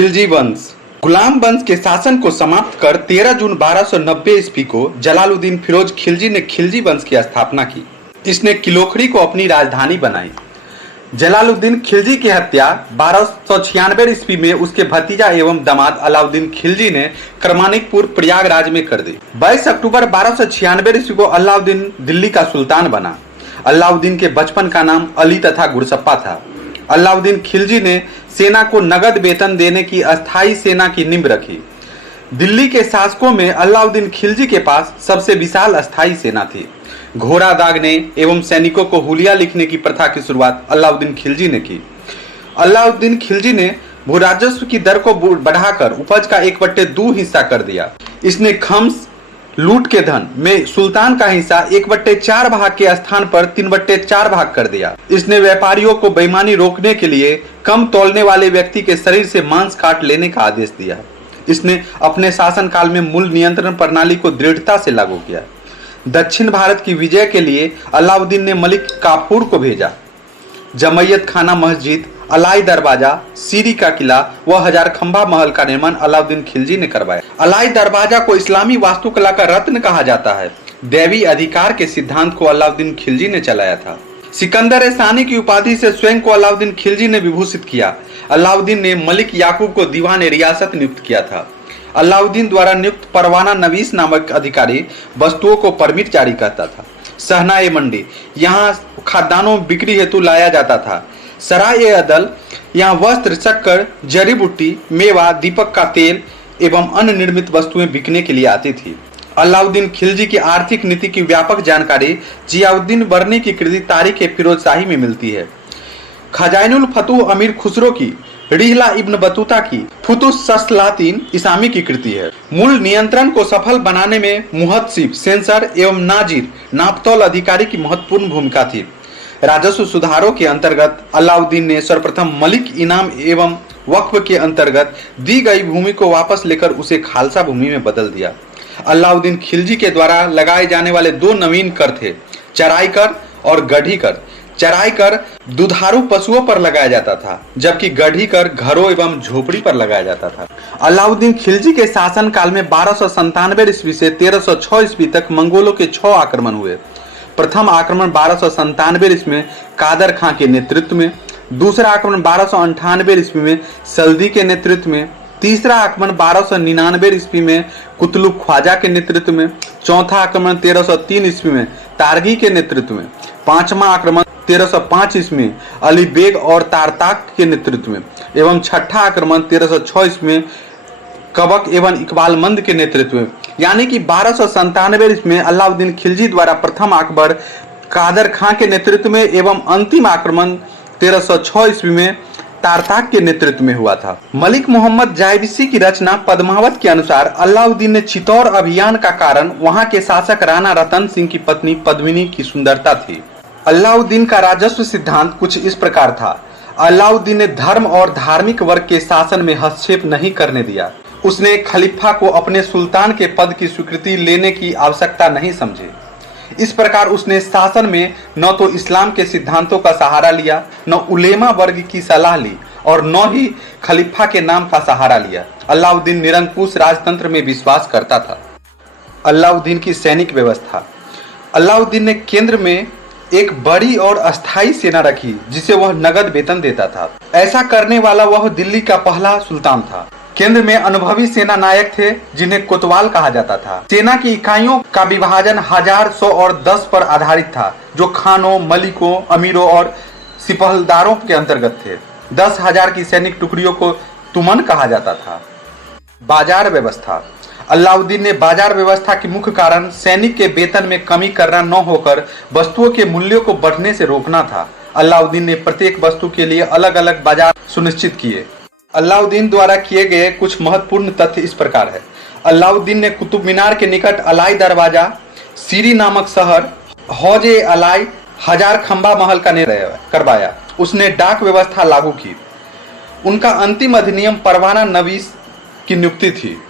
खिलजी वंश। गुलाम वंश के शासन को समाप्त कर 13 जून 1290 ईस्वी को जलालुद्दीन फिरोज खिलजी ने खिलजी वंश की स्थापना की। इसने किलोखड़ी को अपनी राजधानी बनाई। जलालुद्दीन खिलजी की हत्या 1296 ईस्वी में उसके भतीजा एवं दामाद अलाउद्दीन खिलजी ने करमानिकपुर प्रयागराज में कर दी। 22 अक्टूबर 1296 ईस्वी को अलाउद्दीन दिल्ली का सुल्तान बना। अलाउद्दीन के बचपन का नाम अली तथा गुरसप्पा था। अलाउद्दीन खिलजी ने सेना को नगद वेतन देने की अस्थायी सेना की नींव रखी। दिल्ली के शासकों में अलाउद्दीन खिलजी के पास सबसे विशाल अस्थायी सेना थी। घोड़ा दागने एवं सैनिकों को हुलिया लिखने की प्रथा की शुरुआत अलाउद्दीन खिलजी ने की। अलाउद्दीन खिलजी ने भूराजस्व की दर को बढ़ाकर उपज का 1/2 हिस्सा कर दिया। इसने खम्स लूट के धन में सुल्तान का हिस्सा 1/4 भाग के स्थान पर 3/4 भाग कर दिया। इसने व्यापारियों को बेईमानी रोकने के लिए कम तौलने वाले व्यक्ति के शरीर से मांस काट लेने का आदेश दिया। इसने अपने शासनकाल में मूल नियंत्रण प्रणाली को दृढ़ता से लागू किया। दक्षिण भारत की विजय के लिए अलाउद्दीन ने मलिक काफूर को भेजा। जमैयत खाना मस्जिद, अलाई दरवाजा, सीरी का किला व हजार खंभा महल का निर्माण अलाउद्दीन खिलजी ने करवाया। अलाई दरवाजा को इस्लामी वास्तुकला का रत्न कहा जाता है। दैवी अधिकार के सिद्धांत को अलाउद्दीन खिलजी ने चलाया था। सिकंदर सानी की उपाधि से स्वयं को अलाउद्दीन खिलजी ने विभूषित किया। अलाउद्दीन ने मलिक याकूब को दीवान रियासत नियुक्त किया था। अलाउद्दीन द्वारा नियुक्त परवाना नवीस नामक अधिकारी वस्तुओं को परमिट जारी करता था। सहना मंडी, यहाँ खाद्यान्नों बिक्री हेतु लाया जाता था। सराय अदल, यहाँ वस्त्र, शक्कर, जड़ी बूटी, मेवा, दीपक का तेल एवं अन्य निर्मित वस्तुएं बिकने के लिए आती थी। अलाउद्दीन खिलजी की आर्थिक नीति की व्यापक जानकारी जियाउद्दीन बर्नी की कृति तारीख फिरोजशाही में मिलती है। खजाइनुल फतूह अमीर खुसरो की, रिहला इब्न बतूता की, फुतुस सलातीन इसामी की कृति है। मूल नियंत्रण को सफल बनाने में मुहत्सिब, सेंसर एवं नाजिर, नापतौल अधिकारी की महत्वपूर्ण भूमिका थी। राजस्व सुधारों के अंतर्गत अलाउद्दीन ने सर्वप्रथम मलिक इनाम एवं वक्फ के अंतर्गत दी गई भूमि को वापस लेकर उसे खालसा भूमि में बदल दिया। अलाउद्दीन खिलजी के द्वारा लगाए जाने वाले 2 नवीन कर थे, चराई कर और गढ़ी कर। चराई कर दुधारू पशुओं पर लगाया जाता था, जबकि गढ़ी कर घरों एवं झोपड़ी पर लगाया जाता था। अलाउद्दीन खिलजी के शासनकाल में 1297 ईस्वी से 1306 ईस्वी तक मंगोलों के 6 आक्रमण हुए। प्रथम आक्रमण 1297 ईस्वी में कादर खां के नेतृत्व में, दूसरा आक्रमण 1298 ईस्वी में सल्दी के नेतृत्व में, तीसरा आक्रमण 1299 ईस्वी में कुतलुब ख्वाजा के नेतृत्व में, चौथा आक्रमण 1303 ईस्वी में तारगी के नेतृत्व में, पांचवा आक्रमण 1305 ईस्वी में अली बेग और तारताक के नेतृत्व में एवं छठा आक्रमण 1306 ईस्वी में कबक एवं इकबाल मंद के नेतृत्व में। यानी कि 1297 ईस्वी में अलाउद्दीन खिलजी द्वारा प्रथम आक्रमण कादर खां के नेतृत्व में एवं अंतिम आक्रमण 1306 ईस्वी में तारताक के नेतृत्व में हुआ था। मलिक मोहम्मद जायबिसी की रचना पद्मावत के अनुसार अलाउद्दीन ने चित्तौड़ अभियान का कारण वहां के शासक राणा रतन सिंह की पत्नी पद्मिनी की सुंदरता थी। अलाउद्दीन का राजस्व सिद्धांत कुछ इस प्रकार था। अलाउद्दीन ने धर्म और धार्मिक वर्ग के शासन में हस्तक्षेप नहीं करने दिया। उसने खलीफा को अपने सुल्तान के पद की स्वीकृति लेने की आवश्यकता नहीं समझी। इस प्रकार उसने शासन में न तो इस्लाम के सिद्धांतों का सहारा लिया, न उलेमा वर्ग की सलाह ली और न ही खलीफा के नाम का सहारा लिया। अलाउद्दीन निरंकुश राजतंत्र में विश्वास करता था। अलाउद्दीन की सैनिक व्यवस्था। अलाउद्दीन ने केंद्र में एक बड़ी और अस्थायी सेना रखी जिसे वह नगद वेतन देता था। ऐसा करने वाला वह दिल्ली का पहला सुल्तान था। केंद्र में अनुभवी सेना नायक थे जिन्हें कोतवाल कहा जाता था। सेना की इकाइयों का विभाजन 1000, 100 और 10 पर आधारित था, जो खानों, मलिकों, अमीरों और सिपहलदारों के अंतर्गत थे। 10,000 की सैनिक टुकड़ियों को तुमन कहा जाता था। बाजार व्यवस्था। अलाउद्दीन ने बाजार व्यवस्था के मुख्य कारण सैनिक के वेतन में कमी करना न होकर वस्तुओं के मूल्यों को बढ़ने से रोकना था। अलाउद्दीन ने प्रत्येक वस्तु के लिए अलग अलग बाजार सुनिश्चित किए। अलाउद्दीन द्वारा किए गए कुछ महत्वपूर्ण तथ्य इस प्रकार है। अलाउद्दीन ने कुतुब मीनार के निकट अलाई दरवाजा, सीरी नामक शहर, हौजे अलाई, हजार खंभा महल का निर्माण करवाया। उसने डाक व्यवस्था लागू की। उनका अंतिम अधिनियम परवाना नवीस की नियुक्ति थी।